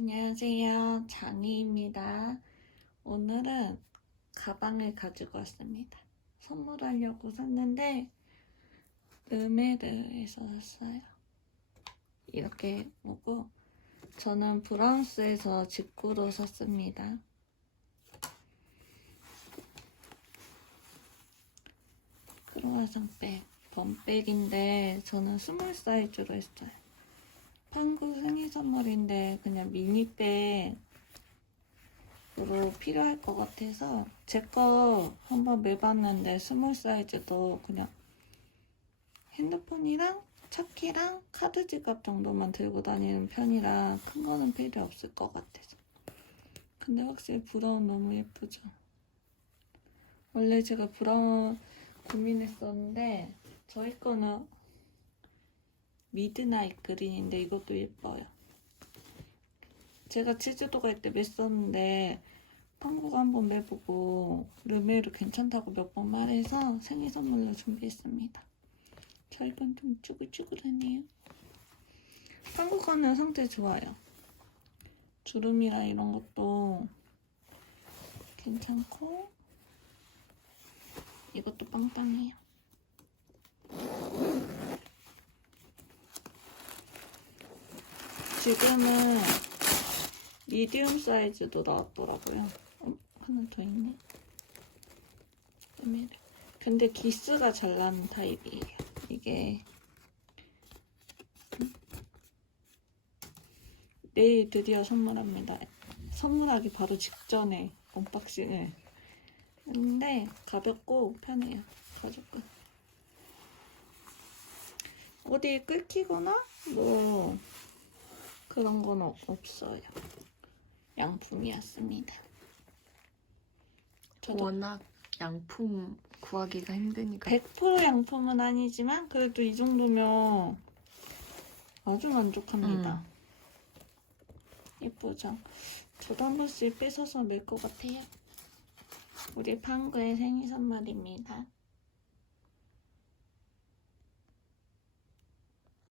안녕하세요. 장희입니다. 오늘은 가방을 가지고 왔습니다. 선물하려고 샀는데 르메르에서 샀어요. 이렇게 오고 저는 브라운스에서 직구로 샀습니다. 크로아상 백, 범백인데 저는 스몰 사이즈로 했어요. 한국 생일 선물인데 그냥 미니백으로 필요할 것 같아서 제 거 한번 매봤는데 스몰 사이즈도 그냥 핸드폰이랑 차키랑 카드 지갑 정도만 들고 다니는 편이라 큰 거는 필요 없을 것 같아서. 근데 확실히 브라운 너무 예쁘죠? 원래 제가 브라운 고민했었는데 저희 거는 미드나잇 그린인데 이것도 예뻐요. 제가 제주도 갈 때 맸었는데 한국 한번 매보고 르메르 괜찮다고 몇 번 말해서 생일 선물로 준비했습니다. 건좀 쭈글쭈글하네요. 한국 거는 상태 좋아요. 주름이랑 이런 것도 괜찮고 이것도 빵빵해요. 지금은 미디움 사이즈도 나왔더라고요. 어, 하나 더 있네. 근데 기스가 잘 나는 타입이에요. 이게 음? 내일 드디어 선물합니다. 선물하기 바로 직전에 언박싱을 했는데 가볍고 편해요. 가죽은. 어디 끓기거나 뭐 그런 건 없- 없어요. 양품이었습니다. 저도 워낙 양품 구하기가 힘드니까 100% 양품은 아니지만 그래도 이 정도면 아주 만족합니다. 예쁘죠? 저도 한 번씩 뺏어서 맬것 같아요. 우리 방구의 생일 선물입니다.